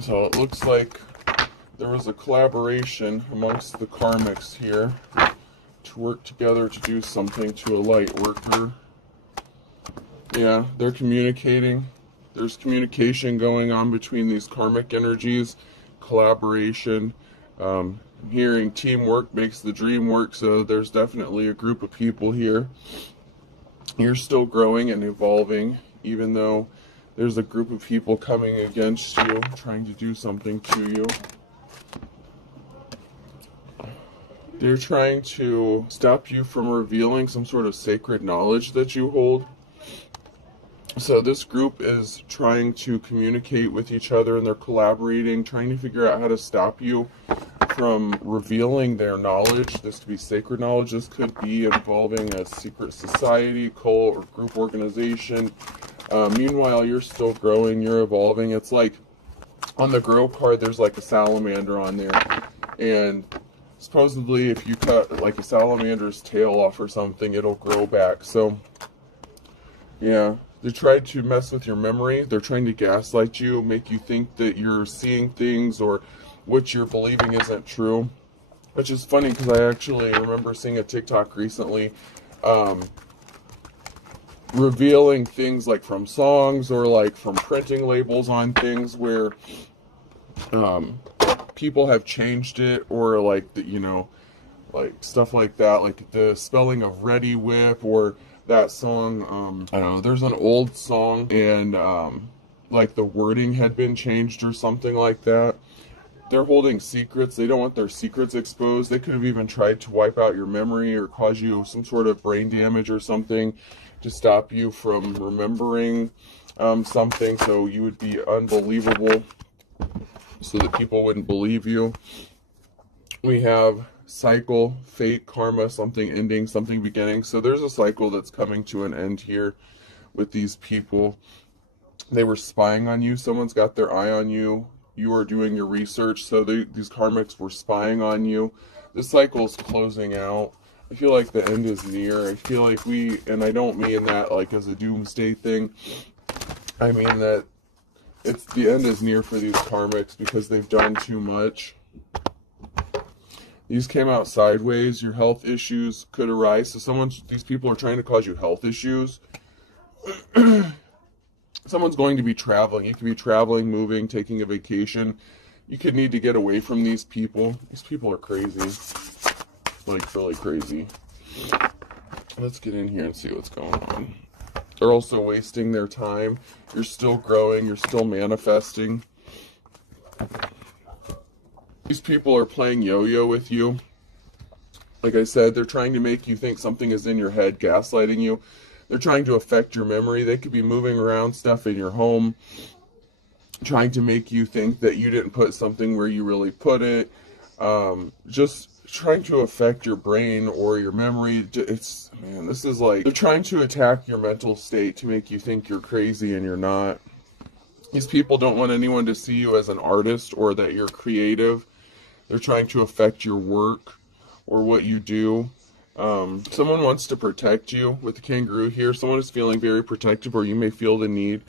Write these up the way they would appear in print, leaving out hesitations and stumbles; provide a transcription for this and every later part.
So it looks like there was a collaboration amongst the karmics here to work together to do something to a light worker. Yeah, they're communicating. There's communication going on between these karmic energies, collaboration. I'm hearing teamwork makes the dream work, so there's definitely a group of people here. You're still growing and evolving, even though there's a group of people coming against you, trying to do something to you. They're trying to stop you from revealing some sort of sacred knowledge that you hold. So this group is trying to communicate with each other, and they're collaborating, trying to figure out how to stop you from revealing their knowledge. This could be sacred knowledge. This could be involving a secret society, cult, or group organization. Meanwhile, you're still growing, you're evolving. It's like on the grow card, there's like a salamander on there. And supposedly, if you cut like a salamander's tail off or something, it'll grow back. So, yeah. They try to mess with your memory. They're trying to gaslight you, make you think that you're seeing things or what you're believing isn't true. Which is funny because I actually remember seeing a TikTok recently revealing things like from songs or like from printing labels on things where people have changed it, or like, like stuff like that, like the spelling of Ready Whip, or that song, I don't know, there's an old song and like the wording had been changed or something like that. They're holding secrets. They don't want their secrets exposed. They could have even tried to wipe out your memory or cause you some sort of brain damage or something to stop you from remembering something, so you would be unbelievable, so that people wouldn't believe you. We have cycle, fate, karma, something ending, something beginning. So there's a cycle that's coming to an end here with these people. They were spying on you. Someone's got their eye on you. You are doing your research. So these karmics were spying on you. This cycle is closing out. I feel like the end is near. I feel like and I don't mean that like as a doomsday thing. I mean that the end is near for these karmics because they've done too much. These came out sideways. Your health issues could arise. So these people are trying to cause you health issues. Someone's going to be traveling. You could be traveling, moving, taking a vacation. You could need to get away from these people. These people are crazy. Like, really crazy. Let's get in here and see what's going on. They're also wasting their time. You're still growing. You're still manifesting. These people are playing yo-yo with you. Like I said, they're trying to make you think something is in your head, gaslighting you. They're trying to affect your memory. They could be moving around stuff in your home, trying to make you think that you didn't put something where you really put it. Just trying to affect your brain or your memory. This is like, they're trying to attack your mental state to make you think you're crazy and you're not. These people don't want anyone to see you as an artist or that you're creative. They're trying to affect your work or what you do. Someone wants to protect you with the kangaroo here. Someone is feeling very protective, or you may feel the need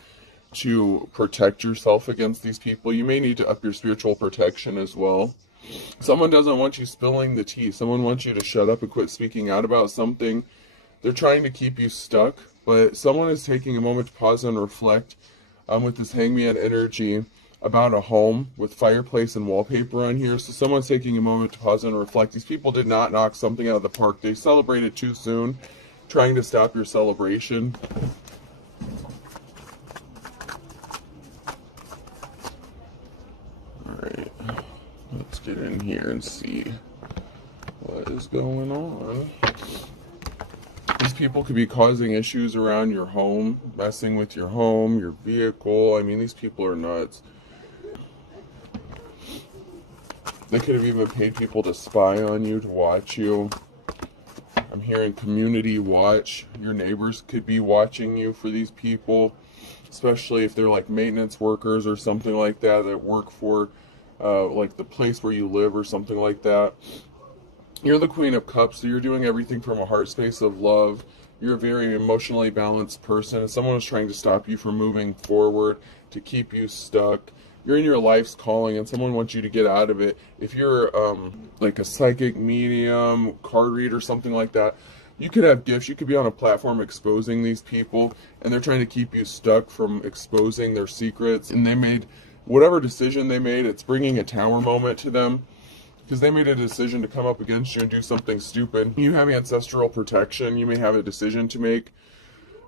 to protect yourself against these people. You may need to up your spiritual protection as well. Someone doesn't want you spilling the tea. Someone wants you to shut up and quit speaking out about something. They're trying to keep you stuck, but someone is taking a moment to pause and reflect with this hangman energy about a home with fireplace and wallpaper on here. So someone's taking a moment to pause and reflect. These people did not knock something out of the park. They celebrated too soon, trying to stop your celebration. Alright, let's get in here and see what is going on. These people could be causing issues around your home, messing with your home, your vehicle. I mean, these people are nuts. They could have even paid people to spy on you, to watch you. I'm hearing community watch. Your neighbors could be watching you for these people, especially if they're like maintenance workers or something like that work for like the place where you live or something like that. You're the Queen of Cups, so you're doing everything from a heart space of love. You're a very emotionally balanced person, and someone is trying to stop you from moving forward, to keep you stuck, you're in your life's calling and someone wants you to get out of it. If you're like a psychic medium, card reader, something like that, you could have gifts. You could be on a platform exposing these people, and they're trying to keep you stuck from exposing their secrets. And they made whatever decision they made, it's bringing a tower moment to them, because they made a decision to come up against you and do something stupid. You have ancestral protection. You may have a decision to make.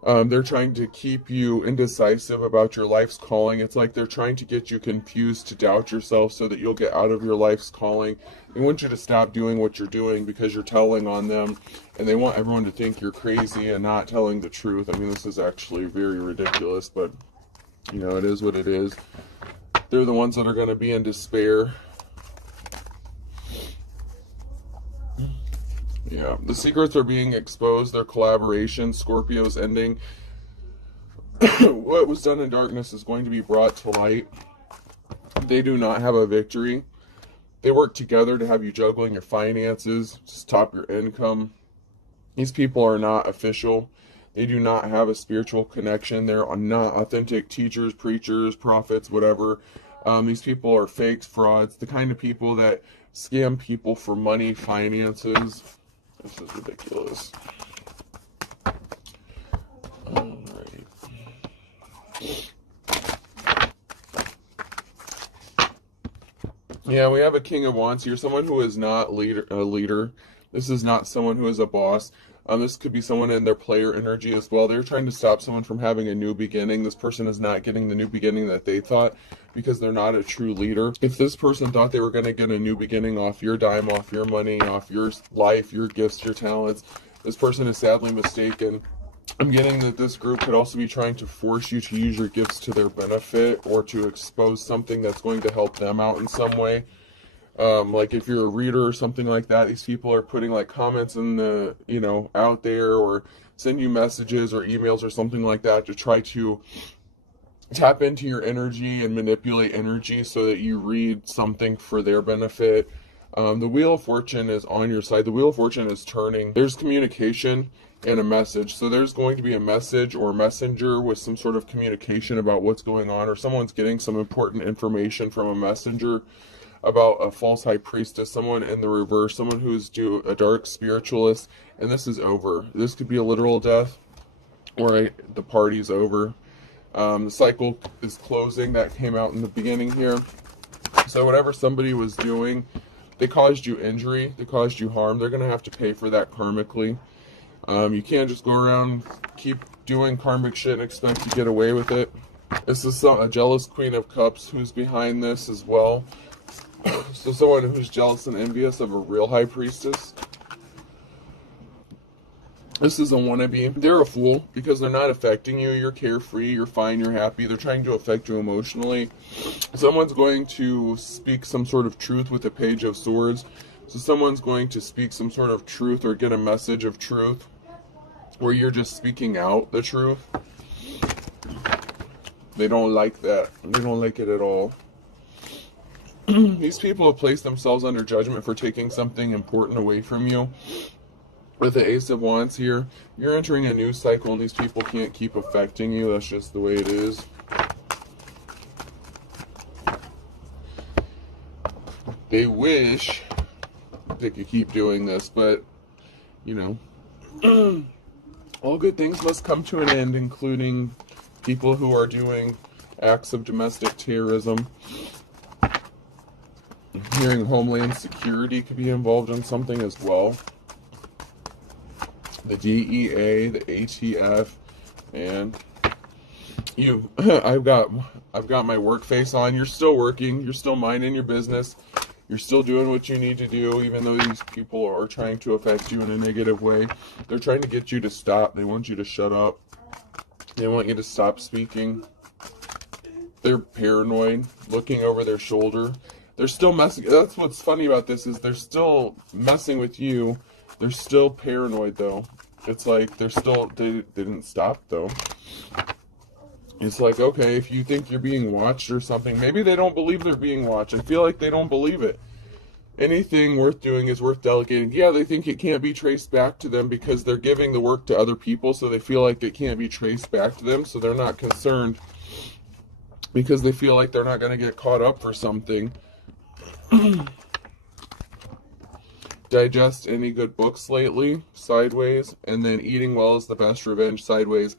They're trying to keep you indecisive about your life's calling. It's like they're trying to get you confused, to doubt yourself so that you'll get out of your life's calling. They want you to stop doing what you're doing because you're telling on them, and they want everyone to think you're crazy and not telling the truth. I mean, this is actually very ridiculous, but, you know, it is what it is. They're the ones that are going to be in despair. Yeah, the secrets are being exposed. Their collaboration, Scorpio's ending. What was done in darkness is going to be brought to light. They do not have a victory. They work together to have you juggling your finances, to top your income. These people are not official. They do not have a spiritual connection. They're not authentic teachers, preachers, prophets, whatever. These people are fakes, frauds, the kind of people that scam people for money, finances. This is ridiculous. All right. Yeah, we have a King of Wands here. Someone who is not a leader. This is not someone who is a boss. This could be someone in their player energy as well. They're trying to stop someone from having a new beginning. This person is not getting the new beginning that they thought because they're not a true leader. If this person thought they were going to get a new beginning off your dime, off your money, off your life, your gifts, your talents, this person is sadly mistaken. I'm getting that this group could also be trying to force you to use your gifts to their benefit or to expose something that's going to help them out in some way. Like if you're a reader or something like that, these people are putting like comments in the, you know, out there, or send you messages or emails or something like that to try to tap into your energy and manipulate energy so that you read something for their benefit. The Wheel of Fortune is on your side. The Wheel of Fortune is turning. There's communication and a message. So there's going to be a message or messenger with some sort of communication about what's going on, or someone's getting some important information from a messenger about a false high priestess, someone in the reverse, someone who's a dark spiritualist, and this is over. This could be a literal death, or the party's over. The cycle is closing. That came out in the beginning here. So whatever somebody was doing, they caused you injury, they caused you harm, they're going to have to pay for that karmically. You can't just go around, keep doing karmic shit and expect to get away with it. This is a jealous Queen of Cups who's behind this as well. So someone who's jealous and envious of a real high priestess. This is a wannabe. They're a fool because they're not affecting you. You're carefree, you're fine, you're happy. They're trying to affect you emotionally. Someone's going to speak some sort of truth with a Page of Swords. So someone's going to speak some sort of truth or get a message of truth where you're just speaking out the truth. They don't like that. They don't like it at all. These people have placed themselves under judgment for taking something important away from you. With the Ace of Wands here, you're entering a new cycle and these people can't keep affecting you. That's just the way it is. They wish they could keep doing this, but, you know, all good things must come to an end, including people who are doing acts of domestic terrorism. Hearing Homeland Security could be involved in something as well. The DEA, the ATF, and you. I've got my work face on. You're still working. You're still minding your business. You're still doing what you need to do, even though these people are trying to affect you in a negative way. They're trying to get you to stop. They want you to shut up. They want you to stop speaking. They're paranoid, looking over their shoulder. They're still messing. That's what's funny about this, is they're still messing with you. They're still paranoid, though. It's like they didn't stop, though. It's like, okay, if you think you're being watched or something, maybe they don't believe they're being watched. I feel like they don't believe it. Anything worth doing is worth delegating. Yeah, they think it can't be traced back to them because they're giving the work to other people, so they feel like it can't be traced back to them, so they're not concerned because they feel like they're not going to get caught up for something. Digest any good books lately, sideways, and then eating well is the best revenge, sideways.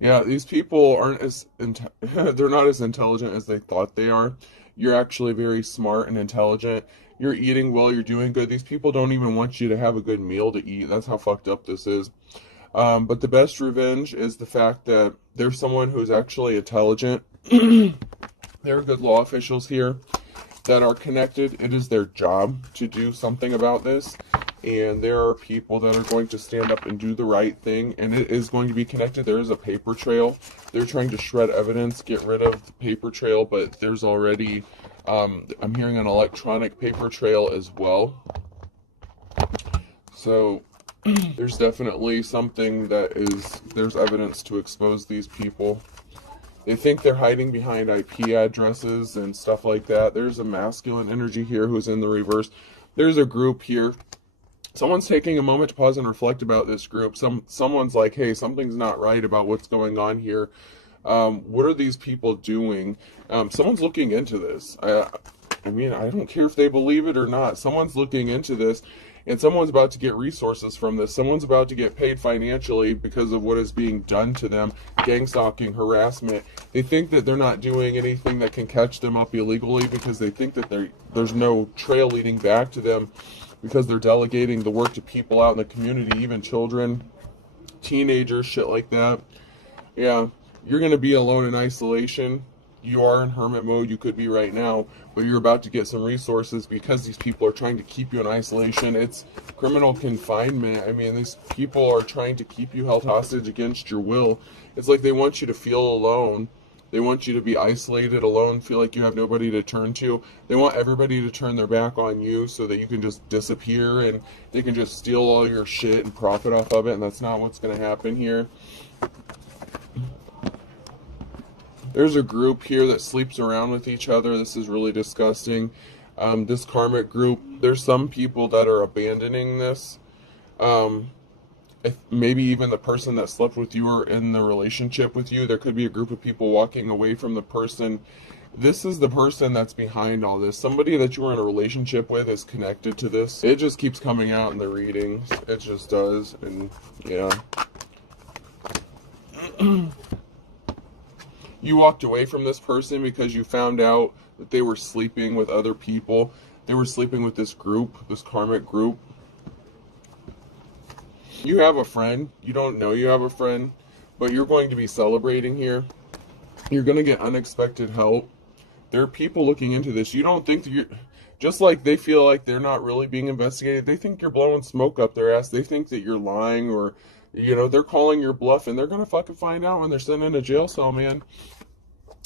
Yeah, these people aren't as they're not as intelligent as they thought they are. You're actually very smart and intelligent. You're eating well, you're doing good. These people don't even want you to have a good meal to eat. That's how fucked up this is. But the best revenge is the fact that there's someone who's actually intelligent. There are good law officials here that are connected. It is their job to do something about this. And there are people that are going to stand up and do the right thing. And it is going to be connected. There is a paper trail. They're trying to shred evidence, get rid of the paper trail. But there's already, I'm hearing an electronic paper trail as well. So there's definitely something that is, there's evidence to expose these people. They think they're hiding behind IP addresses and stuff like that. There's a masculine energy here who's in the reverse. There's a group here. Someone's taking a moment to pause and reflect about this group. Someone's like, hey, something's not right about what's going on here. What are these people doing? Someone's looking into this. I mean, I don't care if they believe it or not. Someone's looking into this. And someone's about to get resources from this. Someone's about to get paid financially because of what is being done to them. Gang stalking, harassment. They think that they're not doing anything that can catch them up illegally because they think that there's no trail leading back to them because they're delegating the work to people out in the community, even children, teenagers, shit like that. Yeah, you're going to be alone in isolation. You are in hermit mode, you could be right now, but you're about to get some resources because these people are trying to keep you in isolation. It's criminal confinement. I mean, these people are trying to keep you held hostage against your will. It's like they want you to feel alone. They want you to be isolated, alone, feel like you have nobody to turn to. They want everybody to turn their back on you so that you can just disappear and they can just steal all your shit and profit off of it, and that's not what's going to happen here. There's a group here that sleeps around with each other. This is really disgusting. This karmic group, there's some people that are abandoning this. Maybe even the person that slept with you or in the relationship with you. There could be a group of people walking away from the person. This is the person that's behind all this. Somebody that you were in a relationship with is connected to this. It just keeps coming out in the readings. It just does. And yeah. You walked away from this person because you found out that they were sleeping with other people. They were sleeping with this group, this karmic group. You have a friend. You don't know you have a friend, but you're going to be celebrating here. You're going to get unexpected help. There are people looking into this. You don't think that you're, just like they feel like they're not really being investigated, they think you're blowing smoke up their ass. They think that you're lying or, you know, they're calling your bluff, and they're going to fucking find out when they're sitting in a jail cell, man.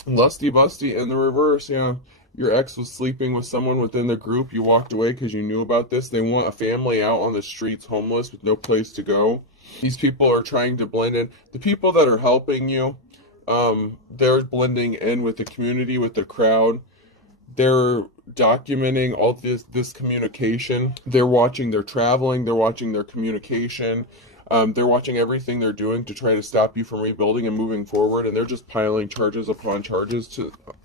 Lusty busty in the reverse, yeah. Your ex was sleeping with someone within the group. You walked away because you knew about this. They want a family out on the streets, homeless, with no place to go. These people are trying to blend in. The people that are helping you, they're blending in with the community, with the crowd. They're documenting all this communication. They're watching their traveling. They're watching their communication. They're watching everything they're doing to try to stop you from rebuilding and moving forward, and they're just piling charges upon charges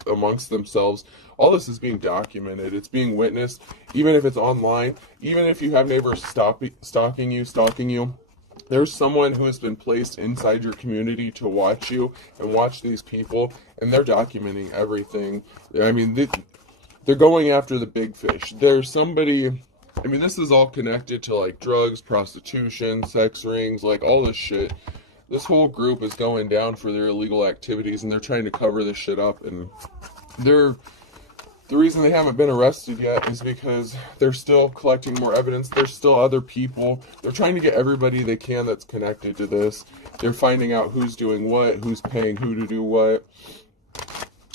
amongst themselves. All this is being documented. It's being witnessed, even if it's online, even if you have neighbors stalking you. There's someone who has been placed inside your community to watch you and watch these people, and they're documenting everything. I mean, they're going after the big fish. There's somebody... I mean, this is all connected to, like, drugs, prostitution, sex rings, like, all this shit. This whole group is going down for their illegal activities, and they're trying to cover this shit up, and the reason they haven't been arrested yet is because they're still collecting more evidence. There's still other people. They're trying to get everybody they can that's connected to this. They're finding out who's doing what, who's paying who to do what,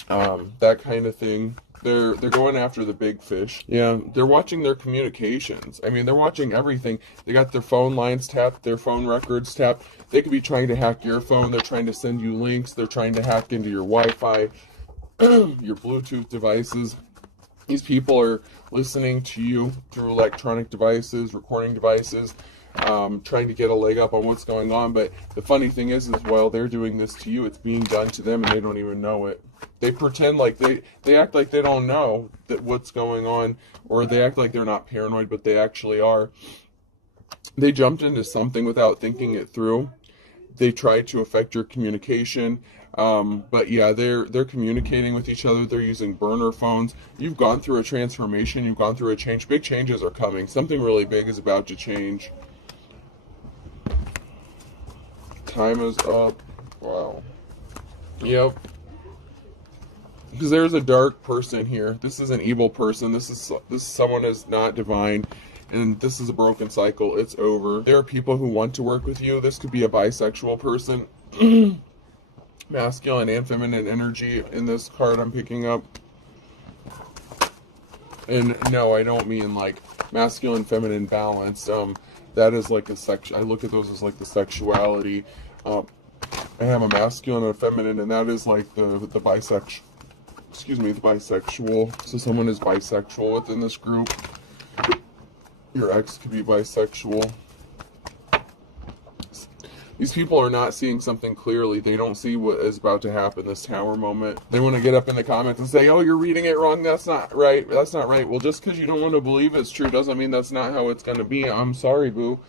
that kind of thing. They're going after the big fish. Yeah, they're watching their communications. I mean, they're watching everything. They got their phone lines tapped, their phone records tapped. They could be trying to hack your phone. They're trying to send you links. They're trying to hack into your Wi-Fi, your Bluetooth devices. These people are listening to you through electronic devices, recording devices. trying to get a leg up on what's going on. But the funny thing is while they're doing this to you, it's being done to them and they don't even know it. They pretend like they act like they don't know that what's going on, or they act like they're not paranoid, but they actually are. They jumped into something without thinking it through. They tried to affect your communication. But yeah, they're communicating with each other. They're using burner phones. You've gone through a transformation. You've gone through a change. Big changes are coming. Something really big is about to change. Time is up. Wow. Yep. Because there's a dark person here. This is an evil person. This someone is not divine. And this is a broken cycle. It's over. There are people who want to work with you. This could be a bisexual person. Masculine and feminine energy in this card I'm picking up. And no, I don't mean like masculine, feminine balance. That is like I look at those as like the sexuality. I have a masculine and a feminine, and that is like the bisexual. Excuse me, the bisexual. So someone is bisexual within this group. Your ex could be bisexual. These people are not seeing something clearly. They don't see what is about to happen, this tower moment. They want to get up in the comments and say, oh, you're reading it wrong. That's not right. That's not right. Well, just because you don't want to believe it's true doesn't mean that's not how it's going to be. I'm sorry, boo.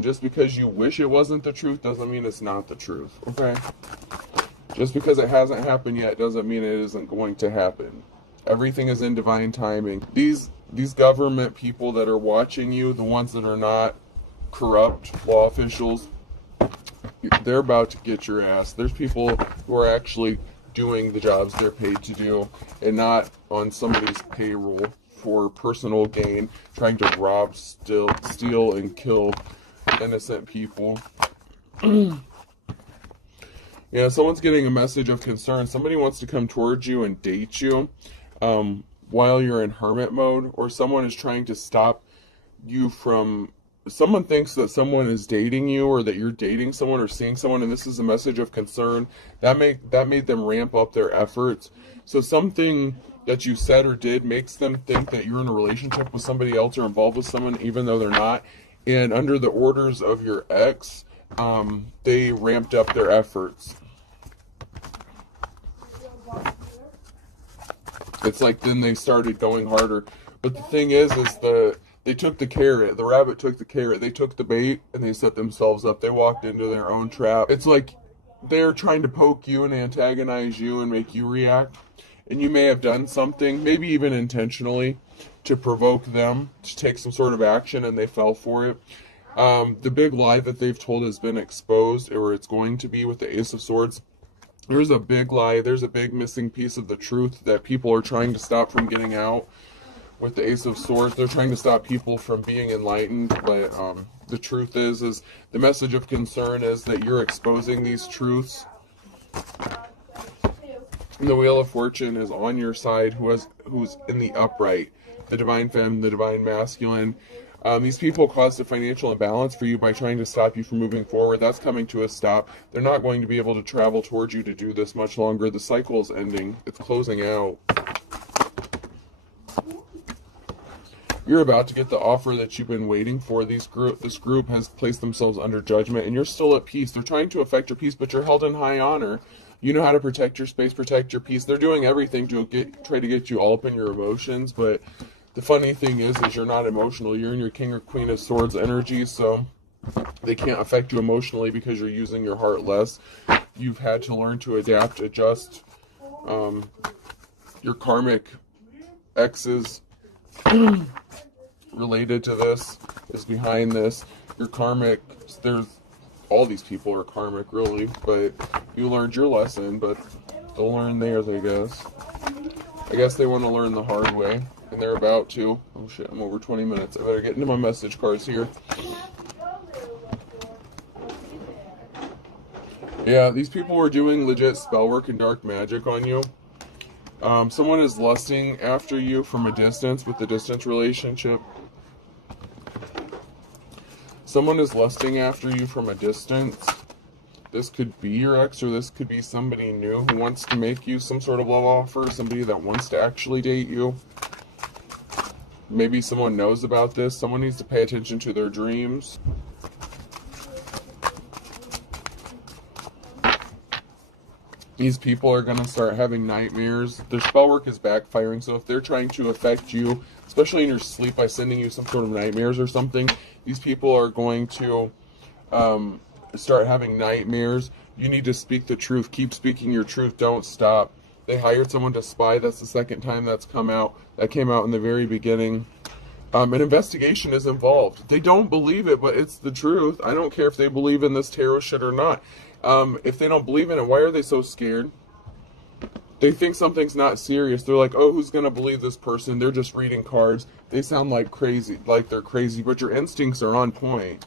Just because you wish it wasn't the truth doesn't mean it's not the truth, okay? Just because it hasn't happened yet doesn't mean it isn't going to happen. Everything is in divine timing. These government people that are watching you, the ones that are not corrupt law officials, they're about to get your ass. There's people who are actually doing the jobs they're paid to do and not on somebody's payroll for personal gain, trying to rob, steal, and kill innocent people. Yeah, someone's getting a message of concern. Somebody wants to come towards you and date you while you're in hermit mode, or someone is trying to stop you from... Someone thinks that someone is dating you, or that you're dating someone or seeing someone, and this is a message of concern. That made them ramp up their efforts. So something that you said or did makes them think that you're in a relationship with somebody else or involved with someone, even though they're not. And under the orders of your ex, they ramped up their efforts. It's like then they started going harder. But the thing is they took the carrot. The rabbit took the carrot. They took the bait and they set themselves up. They walked into their own trap. It's like they're trying to poke you and antagonize you and make you react. And you may have done something, maybe even intentionally, to provoke them to take some sort of action, and they fell for it. The big lie that they've told has been exposed, or it's going to be, with the Ace of Swords. There's a big lie. There's a big missing piece of the truth that people are trying to stop from getting out. With the Ace of Swords, they're trying to stop people from being enlightened, but the truth is the message of concern is that you're exposing these truths. And the Wheel of Fortune is on your side, who's in the upright, the divine feminine, the divine masculine. These people caused a financial imbalance for you by trying to stop you from moving forward. That's coming to a stop. They're not going to be able to travel towards you to do this much longer. The cycle is ending. It's closing out. You're about to get the offer that you've been waiting for. This group has placed themselves under judgment, and you're still at peace. They're trying to affect your peace, but you're held in high honor. You know how to protect your space, protect your peace. They're doing everything to try to get you all up in your emotions, but the funny thing is you're not emotional. You're in your King or Queen of Swords energy, so they can't affect you emotionally because you're using your heart less. You've had to learn to adapt, adjust. Your karmic exes related to this is behind this. Your karmic, all these people are karmic, really, but you learned your lesson, but they'll learn theirs, I guess. I guess they want to learn the hard way, and they're about to. Oh shit, I'm over 20 minutes. I better get into my message cards here. Yeah, these people were doing legit spell work and dark magic on you. Someone is lusting after you from a distance with the distance relationship. Someone is lusting after you from a distance. This could be your ex, or this could be somebody new who wants to make you some sort of love offer, somebody that wants to actually date you. Maybe someone knows about this. Someone needs to pay attention to their dreams. These people are going to start having nightmares. Their spell work is backfiring, so if they're trying to affect you, especially in your sleep by sending you some sort of nightmares or something, these people are going to start having nightmares. You need to speak the truth. Keep speaking your truth. Don't stop. They hired someone to spy. That's the second time that's come out. That came out in the very beginning. An investigation is involved. They don't believe it, but it's the truth. I don't care if they believe in this tarot shit or not. If they don't believe in it, why are they so scared? They think something's not serious. They're like, oh, who's going to believe this person? They're just reading cards. They sound like crazy, like they're crazy, but your instincts are on point.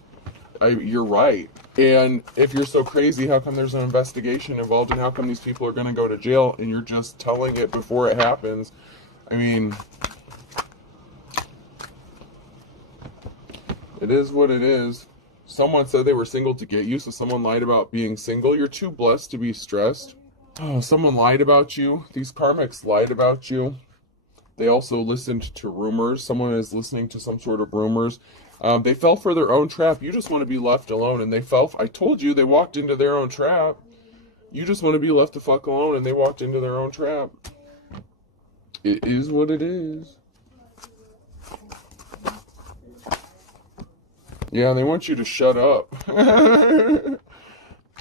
You're right. And if you're so crazy, how come there's an investigation involved, and how come these people are going to go to jail and you're just telling it before it happens? I mean, it is what it is. Someone said they were single to get you, so someone lied about being single. You're too blessed to be stressed. Oh, someone lied about you. These karmics lied about you. They also listened to rumors. Someone is listening to some sort of rumors. They fell for their own trap. You just want to be left alone, and they fell. I told you, they walked into their own trap. You just want to be left the fuck alone, and they walked into their own trap. It is what it is. Yeah, they want you to shut up.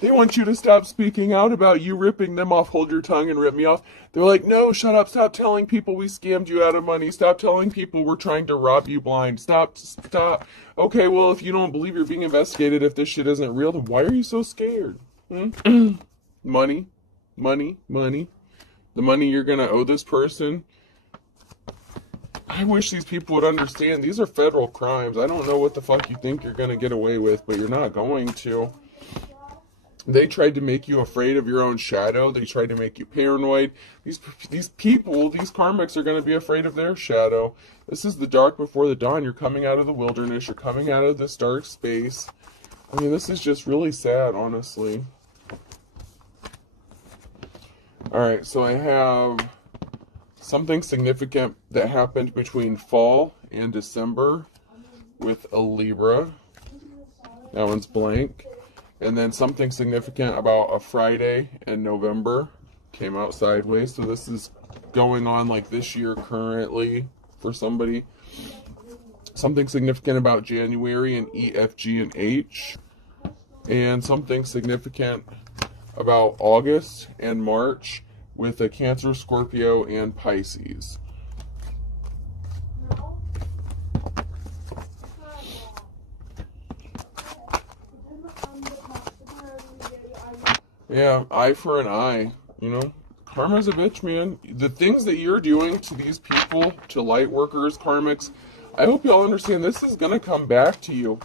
They want you to stop speaking out about you ripping them off. Hold your tongue and rip me off. They're like, no, shut up. Stop telling people we scammed you out of money. Stop telling people we're trying to rob you blind. Stop. Okay, well, if you don't believe you're being investigated, if this shit isn't real, then why are you so scared? Money. The money you're going to owe this person. I wish these people would understand. These are federal crimes. I don't know what the fuck you think you're going to get away with, but you're not going to. They tried to make you afraid of your own shadow. They tried to make you paranoid. These people, these karmics are going to be afraid of their shadow. This is the dark before the dawn. You're coming out of the wilderness. You're coming out of this dark space. I mean, this is just really sad, honestly. Alright, so I have something significant that happened between fall and December with a Libra. That one's blank. And then something significant about a Friday in November came out sideways. So this is going on like this year currently for somebody. Something significant about January and E, F, G, and H. And something significant about August and March with a Cancer, Scorpio, and Pisces. Yeah, eye for an eye, you know. Karma's a bitch, man. The things that you're doing to these people, to light workers, karmics, I hope y'all understand this is going to come back to you.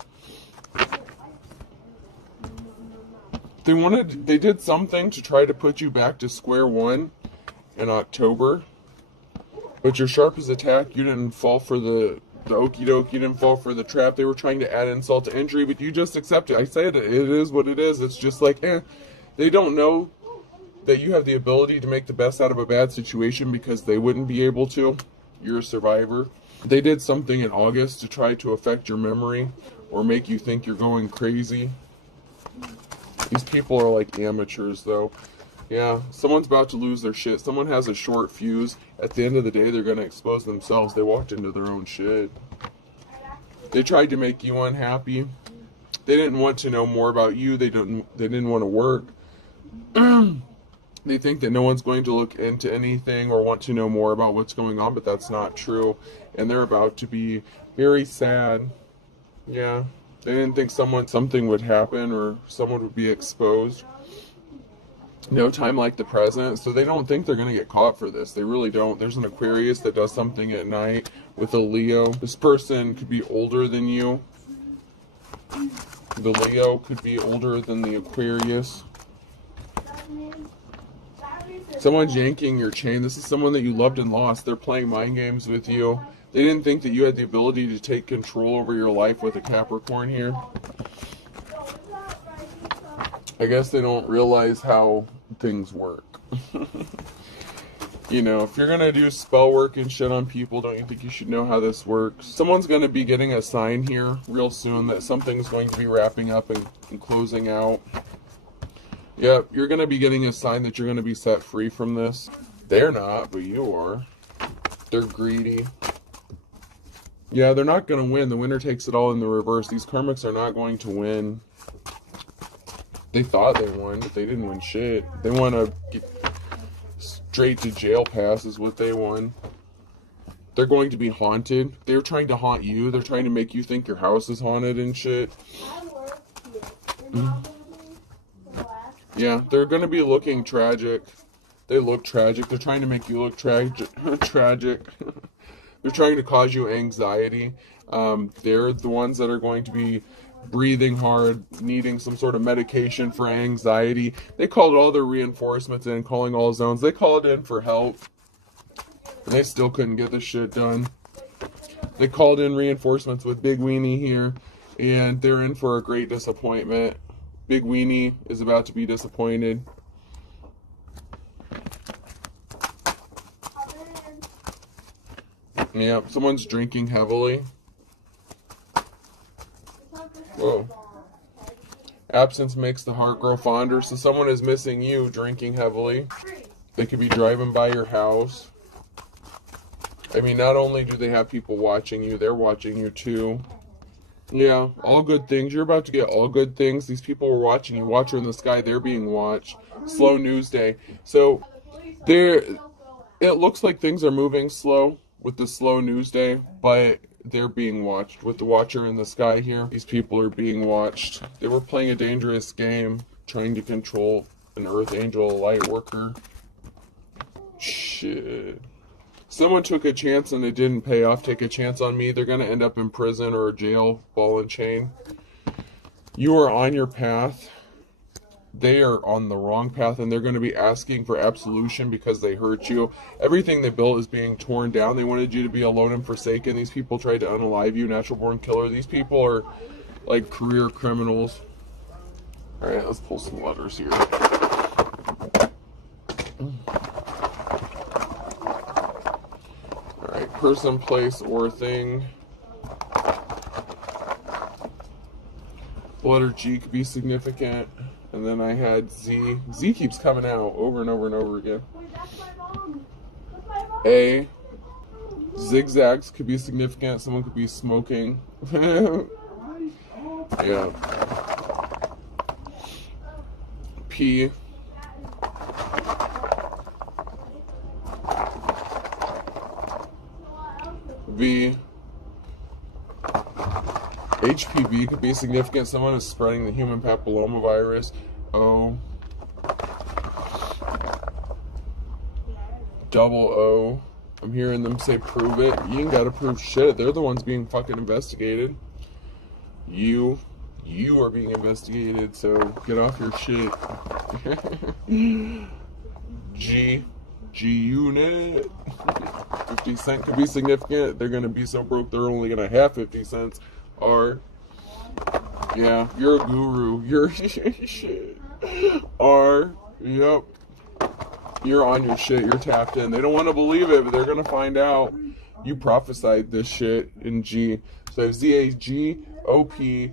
They did something to try to put you back to square one in October. But you're sharp as a tack. You didn't fall for the okie doke. You didn't fall for the trap. They were trying to add insult to injury, but you just accept it. I said it is what it is. It's just like, They don't know that you have the ability to make the best out of a bad situation because they wouldn't be able to. You're a survivor. They did something in August to try to affect your memory or make you think you're going crazy. These people are like amateurs, though. Yeah, someone's about to lose their shit. Someone has a short fuse. At the end of the day, they're going to expose themselves. They walked into their own shit. They tried to make you unhappy. They didn't want to know more about you. They didn't want to work. They think that no one's going to look into anything or want to know more about what's going on, but that's not true. And they're about to be very sad. Yeah. They didn't think something would happen or someone would be exposed. No time like the present. So they don't think they're going to get caught for this. They really don't. There's an Aquarius that does something at night with a Leo. This person could be older than you. The Leo could be older than the Aquarius. Someone's yanking your chain. This is someone that you loved and lost. They're playing mind games with you. They didn't think that you had the ability to take control over your life with a Capricorn here. I guess they don't realize how things work. You know, if you're going to do spell work and shit on people, don't you think you should know how this works? Someone's going to be getting a sign here real soon that something's going to be wrapping up and closing out. Yep, you're going to be getting a sign that you're going to be set free from this. They're not, but you are. They're greedy. Yeah, they're not going to win. The winner takes it all in the reverse. These karmics are not going to win. They thought they won, but they didn't win shit. They want to get straight to jail pass is what they won. They're going to be haunted. They're trying to haunt you. They're trying to make you think your house is haunted and shit. Yeah, they're going to be looking tragic. They look tragic. They're trying to make you look tragic. They're trying to cause you anxiety. They're the ones that are going to be breathing hard, needing some sort of medication for anxiety. They called all their reinforcements in, calling all zones. They called in for help. And they still couldn't get this shit done. They called in reinforcements with Big Weenie here. And they're in for a great disappointment. Big Weenie is about to be disappointed. Yep, someone's drinking heavily. Whoa. Absence makes the heart grow fonder. So someone is missing you drinking heavily. They could be driving by your house. I mean, not only do they have people watching you, they're watching you too. Yeah, all good things. You're about to get all good things. These people were watching you. Watcher in the sky, they're being watched. Slow news day. So, it looks like things are moving slow with the slow news day, but they're being watched. With the watcher in the sky here, these people are being watched. They were playing a dangerous game, trying to control an Earth Angel, a light worker. Shit. Someone took a chance and it didn't pay off. Take a chance on me. They're going to end up in prison or jail, ball and chain. You are on your path. They are on the wrong path, and they're going to be asking for absolution because they hurt you. Everything they built is being torn down. They wanted you to be alone and forsaken. These people tried to unalive you, natural born killer. These people are like career criminals. All right, let's pull some letters here. Person, place, or thing. The letter G could be significant. And then I had Z. Z keeps coming out over and over and over again. A. Zigzags could be significant. Someone could be smoking. Yeah. P. V. HPV could be significant. Someone is spreading the human papillomavirus. O. Double O. I'm hearing them say prove it. You ain't gotta prove shit. They're the ones being fucking investigated. You are being investigated, so get off your shit. G unit. 50 cent could be significant. They're gonna be so broke they're only gonna have 50 cents. R. Yeah, you're a guru. You're shit. R. Yep. You're on your shit. You're tapped in. They don't want to believe it, but they're gonna find out. You prophesied this shit in G. So ZAGOPVOGRGUR.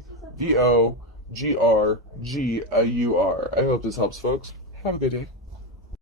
I hope this helps, folks. Have a good day.